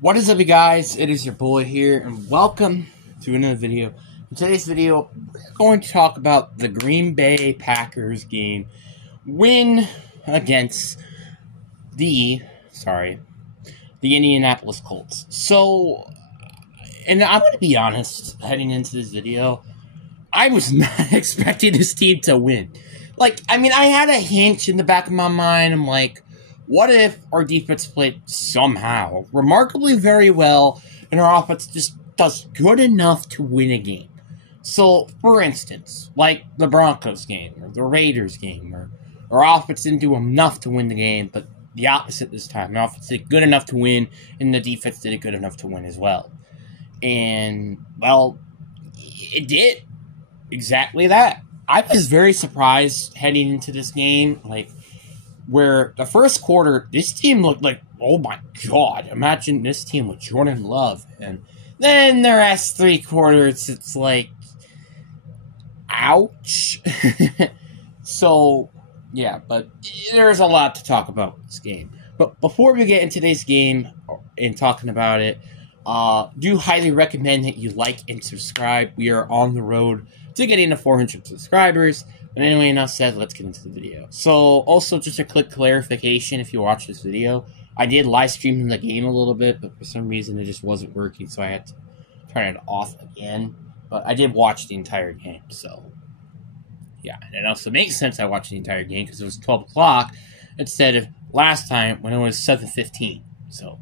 What is up, you guys? It is your boy here, and welcome to another video. In today's video, we're going to talk about the Green Bay Packers game win against the Indianapolis Colts. So, and I'm going to be honest, heading into this video, I was not expecting this team to win. I had a hint in the back of my mind. I'm like, what if our defense played somehow remarkably very well and our offense just does good enough to win a game? So, for instance, like the Broncos game or the Raiders game, or our offense didn't do enough to win the game, but the opposite this time. The offense did good enough to win, and the defense did good enough to win as well. And, well, it did exactly that. I was very surprised heading into this game, where the first quarter, this team looked like, oh my god, imagine this team with Jordan Love. And then the rest 3 quarters, it's like, ouch. So, yeah, but there's a lot to talk about with this game. But before we get into today's game and talking about it, do highly recommend that you like and subscribe. We are on the road to getting to 400 subscribers. But anyway, enough said, let's get into the video. So, also, just a quick clarification if you watch this video. I did live stream the game a little bit, but for some reason it just wasn't working, so I had to turn it off again. But I did watch the entire game, so yeah. And it also makes sense I watched the entire game because it was 12 o'clock instead of last time when it was 7:15. So,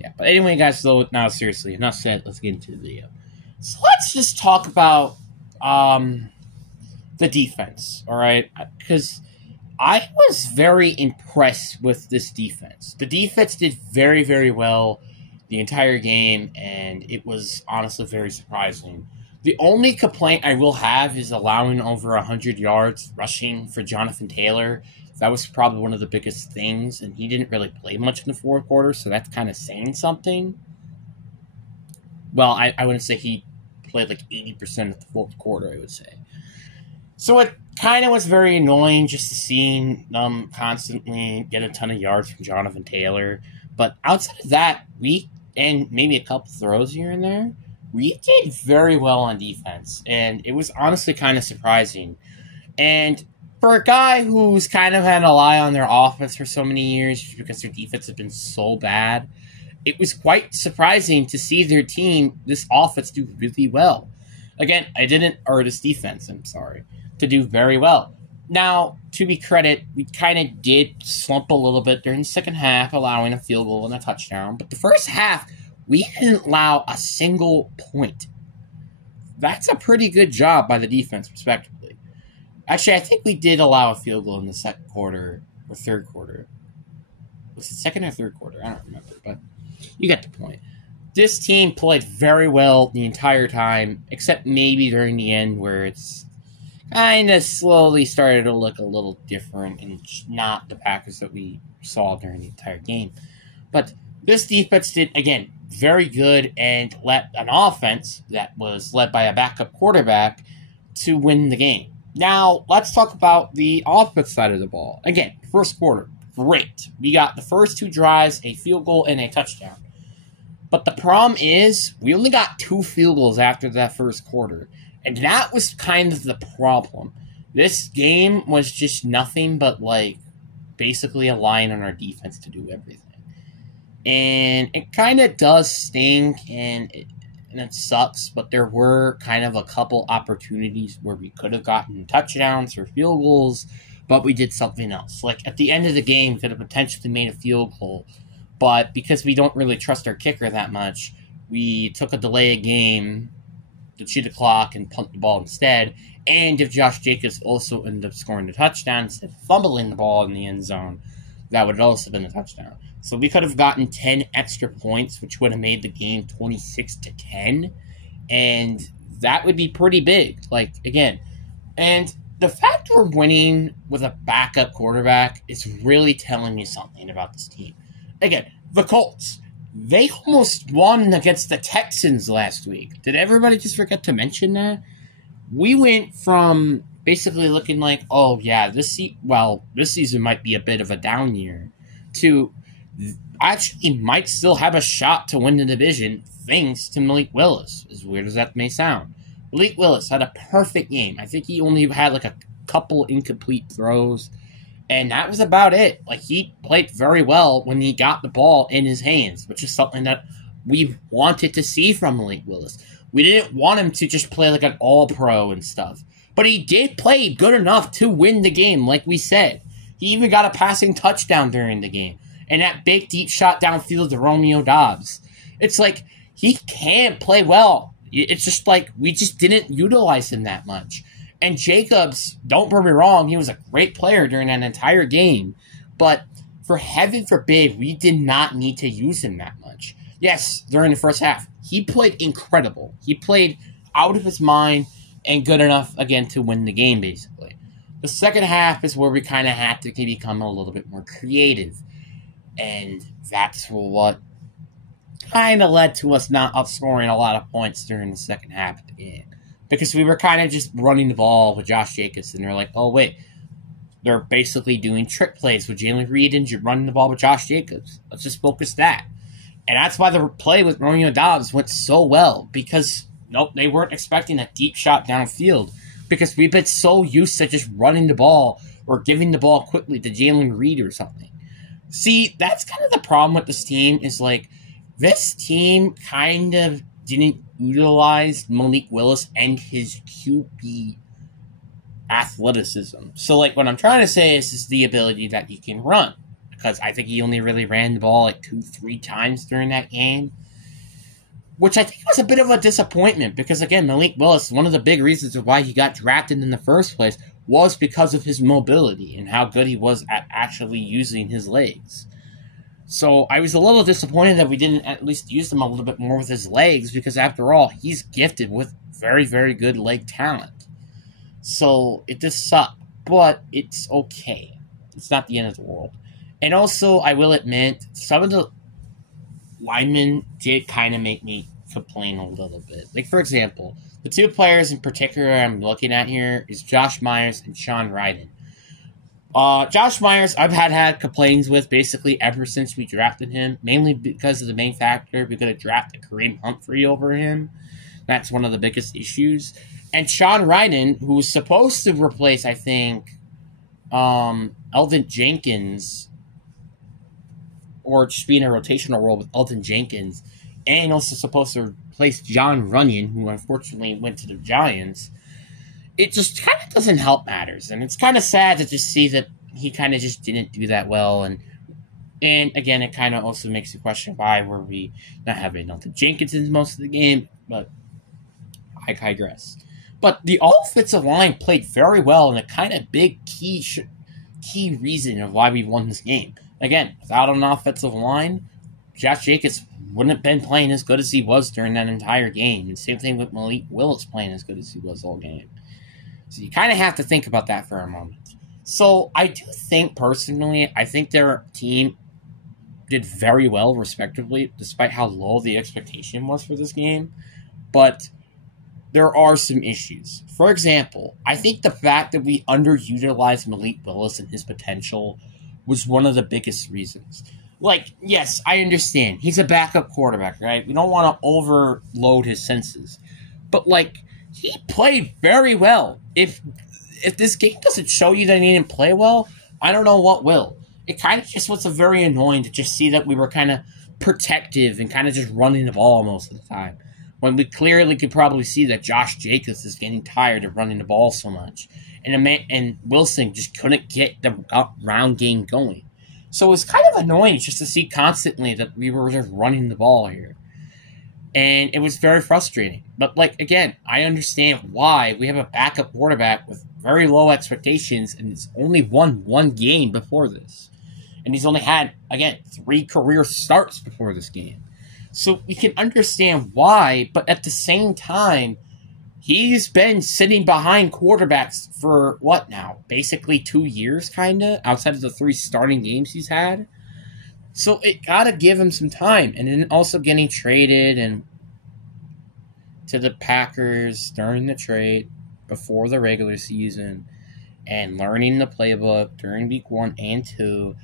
yeah. But anyway, guys, so now seriously, enough said, let's get into the video. So let's just talk about the defense, all right? Because I was very impressed with this defense. The defense did very, very well the entire game, and it was honestly very surprising. The only complaint I will have is allowing over 100 yards rushing for Jonathan Taylor. That was probably one of the biggest things, and he didn't really play much in the fourth quarter, so that's kind of saying something. Well, I wouldn't say he played like 80% of the fourth quarter, I would say. So it kind of was very annoying just seeing them constantly get a ton of yards from Jonathan Taylor. But outside of that, and maybe a couple throws here and there, we did very well on defense. And it was honestly kind of surprising. And for a guy who's kind of had to rely on their offense for so many years just because their defense has been so bad, it was quite surprising to see their team, this offense, do really well. Again, this defense, to do very well. Now, to be credit, we kind of did slump a little bit during the second half, allowing a field goal and a touchdown. But the first half, we didn't allow a single point. That's a pretty good job by the defense, respectively. Actually, I think we did allow a field goal in the second quarter or third quarter. Was it second or third quarter? I don't remember, but you get the point. This team played very well the entire time, except maybe during the end where it's kind of slowly started to look a little different and not the Packers that we saw during the entire game. But this defense did, again, very good and let an offense that was led by a backup quarterback to win the game. Now, let's talk about the offense side of the ball. Again, first quarter, great. We got the first 2 drives, a field goal, and a touchdown. But the problem is, we only got 2 field goals after that first quarter. And that was kind of the problem. This game was just nothing but, basically relying on our defense to do everything. And it kind of does stink, and it sucks, but there were kind of a couple opportunities where we could have gotten touchdowns or field goals, but we did something else. At the end of the game, we could have potentially made a field goal. But because we don't really trust our kicker that much, we took a delay of game to cheat the clock and punt the ball instead. And if Josh Jacobs also ended up scoring the touchdown instead of fumbling the ball in the end zone, that would have also been a touchdown. So we could have gotten 10 extra points, which would have made the game 26-10. And that would be pretty big. Again. And the fact we're winning with a backup quarterback is really telling me something about this team. Again, the Colts, they almost won against the Texans last week. Did everybody just forget to mention that? We went from basically looking like, oh yeah, this season might be a bit of a down year, to actually might still have a shot to win the division thanks to Malik Willis, as weird as that may sound. Malik Willis had a perfect game. I think he only had like a couple incomplete throws, and that was about it. Like, he played very well when he got the ball in his hands, which is something that we wanted to see from Malik Willis. We didn't want him to just play like an all-pro and stuff. But he did play good enough to win the game, like we said. He even got a passing touchdown during the game. And that big deep shot downfield to Romeo Doubs. It's like, he can play well. It's just like, we just didn't utilize him that much. And Jacobs, don't get me wrong, he was a great player during that entire game. But for heaven forbid, we did not need to use him that much. Yes, during the first half, he played incredible. He played out of his mind and good enough, again, to win the game, basically. The second half is where we kind of had to become a little bit more creative. And that's what kind of led to us not outscoring a lot of points during the second half of the game. Because we were kind of just running the ball with Josh Jacobs, and they're like, oh, wait, they're basically doing trick plays with Jalen Reed and running the ball with Josh Jacobs. Let's just focus that. And that's why the play with Romeo Doubs went so well, because, nope, they weren't expecting a deep shot downfield, because we've been so used to just running the ball or giving the ball quickly to Jalen Reed or something. See, that's kind of the problem with this team, is like, this team kind of didn't utilize Malik Willis and his QB athleticism. So, like, what I'm trying to say is the ability that he can run. Because I think he only really ran the ball like 2-3 times during that game. Which I think was a bit of a disappointment. Because, again, Malik Willis, one of the big reasons of why he got drafted in the first place was because of his mobility and how good he was at actually using his legs. So I was a little disappointed that we didn't at least use him a little bit more with his legs, because after all, he's gifted with very, very good leg talent. So it just sucked, but it's okay. It's not the end of the world. And also, I will admit, some of the linemen did kind of make me complain a little bit. Like, for example, the two players in particular I'm looking at here is Josh Myers and Sean Ryden. Josh Myers, I've had complaints with basically ever since we drafted him, mainly because of the main factor. We're going to draft Kareem Humphrey over him. That's one of the biggest issues. And Sean Ryden, who was supposed to replace, I think, Elgton Jenkins, or just be in a rotational role with Elgton Jenkins, and also supposed to replace John Runyon, who unfortunately went to the Giants. It just kind of doesn't help matters, and it's kind of sad to just see that he kind of just didn't do that well, and again, it kind of also makes you question why were we not having Elgton Jenkins in most of the game, but I digress. But the offensive line played very well, and a kind of big key reason of why we won this game. Again, without an offensive line, Josh Jacobs wouldn't have been playing as good as he was during that entire game, and same thing with Malik Willis playing as good as he was all game. So you kind of have to think about that for a moment. So I do think, personally, I think their team did very well, respectively, despite how low the expectation was for this game. But there are some issues. For example, I think the fact that we underutilized Malik Willis and his potential was one of the biggest reasons. Like, yes, I understand. He's a backup quarterback, right? We don't want to overload his senses. But, like, he played very well. If this game doesn't show you that he didn't play well, I don't know what will. It kind of just was very annoying to just see that we were kind of protective and kind of just running the ball most of the time, when we clearly could probably see that Josh Jacobs is getting tired of running the ball so much, and Wilson just couldn't get the round game going. So it was kind of annoying just to see constantly that we were just running the ball here. And it was very frustrating. But, like, again, I understand why we have a backup quarterback with very low expectations, and he's only won one game before this. And he's only had, again, 3 career starts before this game. So we can understand why, but at the same time, he's been sitting behind quarterbacks for, what now? Basically 2 years, kind of, outside of the 3 starting games he's had. So it gotta give him some time. And then also getting traded and to the Packers during the trade before the regular season, and learning the playbook during week 1 and 2.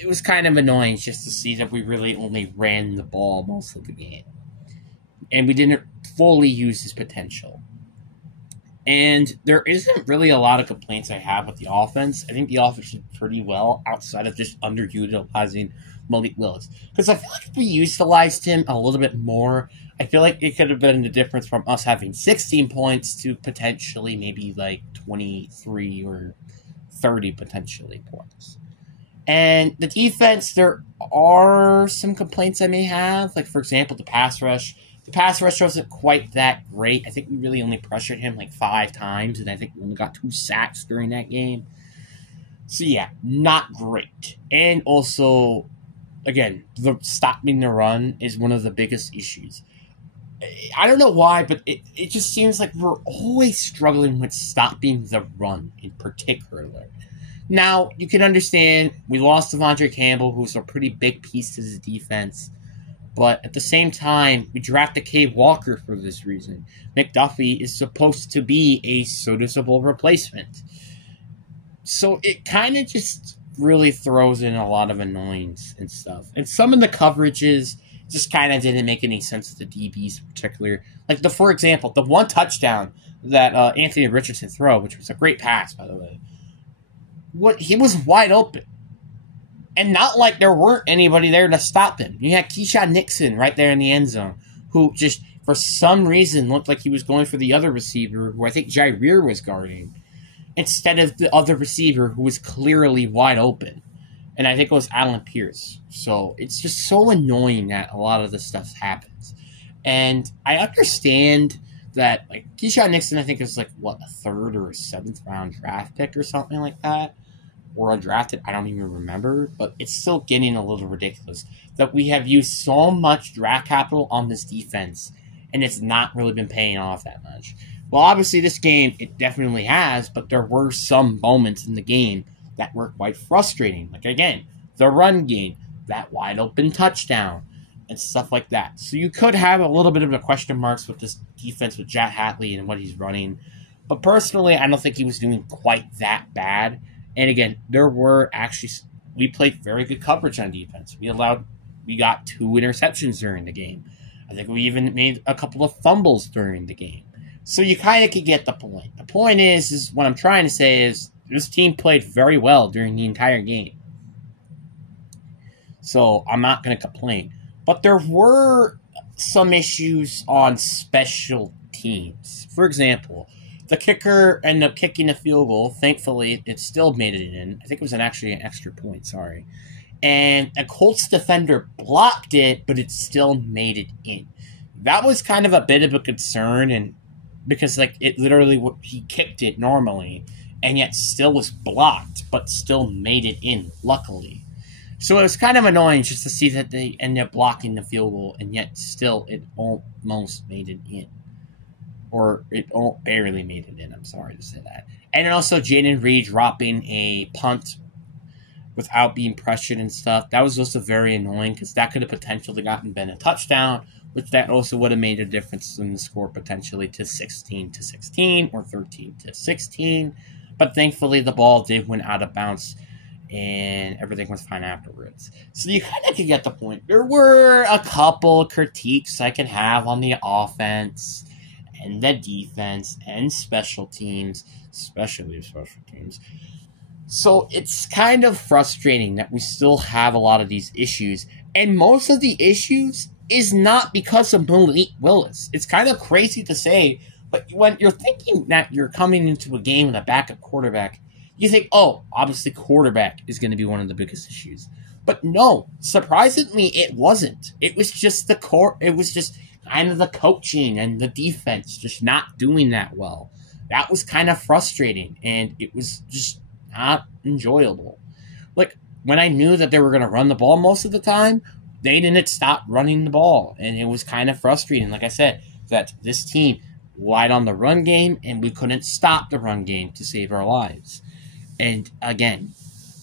it was kind of annoying just to see that we really only ran the ball most of the game. And we didn't fully use his potential. And there isn't really a lot of complaints I have with the offense. I think the offense did pretty well outside of just underutilizing Malik Willis. Because I feel like if we utilized him a little bit more, I feel like it could have been the difference from us having 16 points to potentially maybe like 23 or 30 potentially points. And the defense, there are some complaints I may have. Like, for example, the pass rush. The pass rush wasn't quite that great. I think we really only pressured him like 5 times, and I think we only got 2 sacks during that game. So, yeah, not great. And also, again, the stopping the run is one of the biggest issues. I don't know why, but it just seems like we're always struggling with stopping the run in particular. Now, you can understand we lost Devondre Campbell, who's a pretty big piece to the defense. But at the same time, we drafted Cade Walker for this reason. McDuffie is supposed to be a serviceable replacement. So it kind of just really throws in a lot of annoyance and stuff. And some of the coverages just kind of didn't make any sense to the DBs in particular. Like, for example, the one touchdown that Anthony Richardson threw, which was a great pass, by the way, he was wide open. And not like there weren't anybody there to stop him. You had Keyshawn Nixon right there in the end zone, who just, for some reason, looked like he was going for the other receiver, who I think Jair was guarding, instead of the other receiver who was clearly wide open. And I think it was Alan Pierce. So it's just so annoying that a lot of this stuff happens. And I understand that, like, Keyshawn Nixon, I think, is like, what, a 3rd or a 7th round draft pick or something like that? Or undrafted, I don't even remember, but it's still getting a little ridiculous that we have used so much draft capital on this defense, and it's not really been paying off that much. Well, obviously this game, it definitely has, but there were some moments in the game that were quite frustrating. Like, again, the run game, that wide open touchdown, and stuff like that. So you could have a little bit of a question marks with this defense with Jack Hatley and what he's running. But personally, I don't think he was doing quite that bad. And again, we played very good coverage on defense. We got 2 interceptions during the game. I think we even made a couple of fumbles during the game. So you kind of can get the point. The point is what I'm trying to say is this team played very well during the entire game. So I'm not going to complain. But there were some issues on special teams. For example, the kicker ended up kicking a field goal. Thankfully, it still made it in. I think it was actually an extra point, sorry. And a Colts defender blocked it, but it still made it in. That was kind of a bit of a concern, and because like it literally, he kicked it normally, and yet still was blocked, but still made it in, luckily. So it was kind of annoying just to see that they ended up blocking the field goal, and yet still it almost made it in. Or it barely made it in, I'm sorry to say that. And also Jaden Reed dropping a punt without being pressured and stuff. That was also very annoying because that could have potentially been a touchdown, which that also would have made a difference in the score potentially to 16-16 or 13-16. But thankfully the ball did went out of bounds and everything was fine afterwards. So you kind of can get the point. There were a couple critiques I can have on the offense and the defense and special teams, especially special teams. So it's kind of frustrating that we still have a lot of these issues. And most of the issues is not because of Malik Willis. It's kind of crazy to say, but when you're thinking that you're coming into a game with a backup quarterback, you think, oh, obviously quarterback is going to be one of the biggest issues. But no, surprisingly, it wasn't. It was just it was just kind of the coaching and the defense just not doing that well. That was kind of frustrating, and it was just not enjoyable. Like, when I knew that they were going to run the ball most of the time, they didn't stop running the ball, and it was kind of frustrating. Like I said, that this team relied on the run game, and we couldn't stop the run game to save our lives. And again,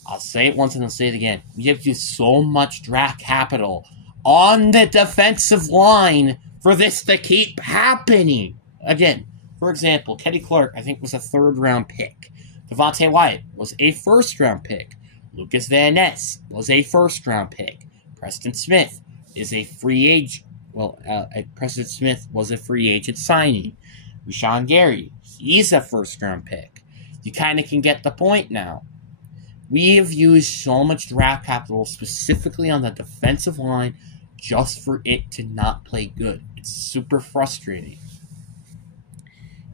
I'll say it once and I'll say it again. We have used so much draft capital on the defensive line for this to keep happening. Again, for example, Kenny Clark, I think, was a 3rd-round pick. Devontae Wyatt was a 1st-round pick. Lucas Van Ness was a first-round pick. Preston Smith is a free agent. Well, Preston Smith was a free agent signing. Rashawn Gary, he's a first-round pick. You kind of can get the point now. We have used so much draft capital specifically on the defensive line just for it to not play good. It's super frustrating.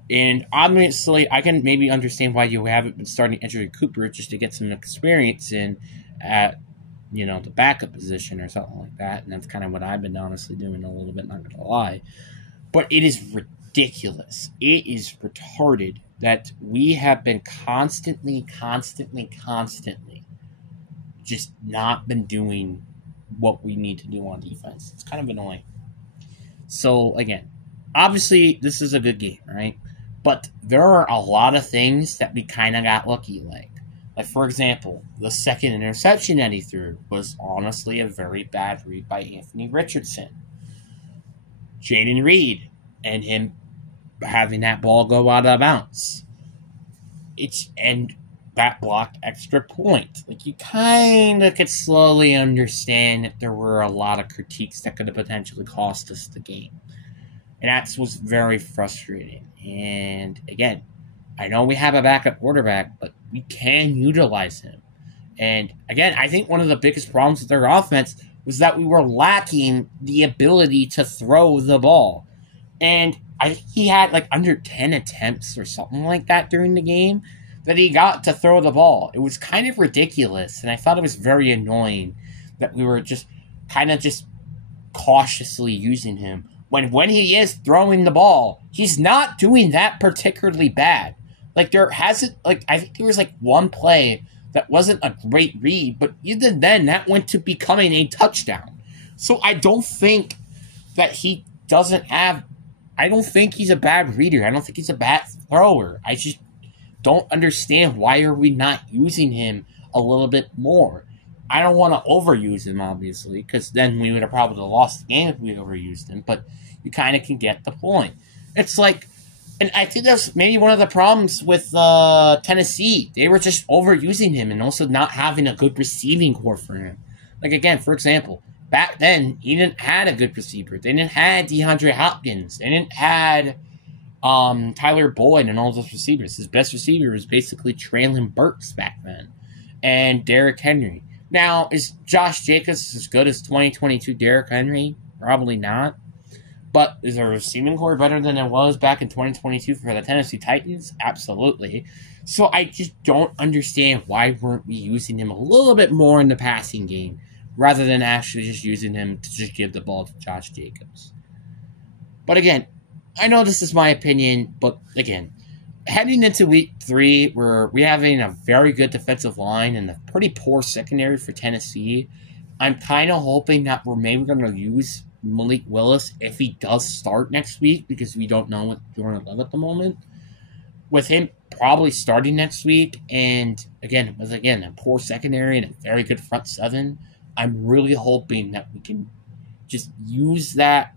And obviously, I can maybe understand why you haven't been starting Andrew Cooper just to get some experience in at, the backup position or something like that. And that's kind of what I've been honestly doing a little bit, not going to lie. But it is ridiculous. It is retarded that we have been constantly just not been doing what we need to do on defense. It's kind of annoying. So, again, obviously, this is a good game, right? But there are a lot of things that we kind of got lucky like. Like, for example, the second interception that he threw was honestly a very bad read by Anthony Richardson. Jaden Reed and him having that ball go out of bounds. And that blocked extra point. Like, you kind of could slowly understand that there were a lot of critiques that could have potentially cost us the game. And that was very frustrating. And again, I know we have a backup quarterback, but we can utilize him. And again, I think one of the biggest problems with their offense was that we were lacking the ability to throw the ball. And I think he had like under 10 attempts or something like that during the game that he got to throw the ball. It was kind of ridiculous, and I thought it was very annoying that we were just cautiously using him. When he is throwing the ball, he's not doing that particularly bad. Like, I think there was like one play that wasn't a great read, but even then, that went to becoming a touchdown. So I don't think that he doesn't have, I don't think he's a bad reader. I don't think he's a bad thrower. I just don't understand why are we not using him a little bit more. I don't want to overuse him, obviously, because then we would have probably lost the game if we overused him, but you kind of can get the point. It's like, and I think that's maybe one of the problems with Tennessee. They were just overusing him and also not having a good receiving core for him. Like, again, for example, back then, he didn't have a good receiver. They didn't have DeAndre Hopkins. They didn't have Tyler Boyd and all those receivers. His best receiver was basically Traylon Burks back then. And Derrick Henry. Now, is Josh Jacobs as good as 2022 Derrick Henry? Probably not. But is our receiving core better than it was back in 2022 for the Tennessee Titans? Absolutely. So I just don't understand why weren't we using him a little bit more in the passing game rather than actually just using him to just give the ball to Josh Jacobs. But again, I know this is my opinion, but again, heading into week 3, where we're having a very good defensive line and a pretty poor secondary for Tennessee, I'm kind of hoping that we're maybe going to use Malik Willis if he does start next week, because we don't know what Jordan Love at the moment. With him probably starting next week, and again, with a poor secondary and a very good front seven, I'm really hoping that we can just use that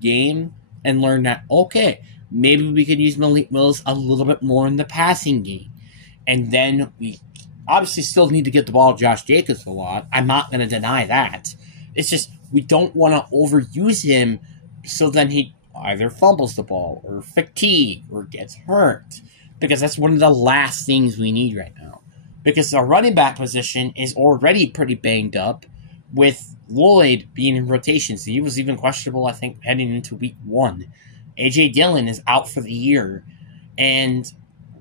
game and learn that, okay, maybe we could use Malik Willis a little bit more in the passing game. And then we obviously still need to get the ball to Josh Jacobs a lot. I'm not going to deny that. It's just we don't want to overuse him so then he either fumbles the ball or fatigue or gets hurt. Because that's one of the last things we need right now. Because our running back position is already pretty banged up with Lloyd being in rotation. So he was even questionable, I think, heading into week 1. A.J. Dillon is out for the year. And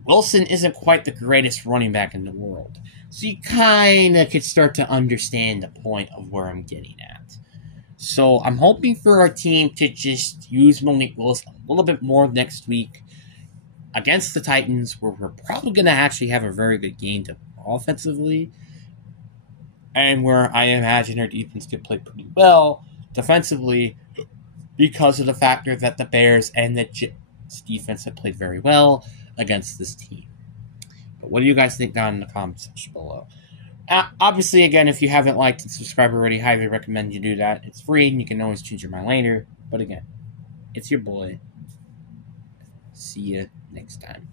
Wilson isn't quite the greatest running back in the world. So you kind of could start to understand the point of where I'm getting at. So I'm hoping for our team to just use Malik Willis a little bit more next week against the Titans, where we're probably going to actually have a very good game offensively, and where I imagine our defense could play pretty well defensively because of the factor that the Bears and the Jets defense have played very well against this team. But what do you guys think down in the comments section below? Obviously, again, if you haven't liked and subscribed already, highly recommend you do that. It's free, and you can always change your mind later. But again, it's your boy. See you next time.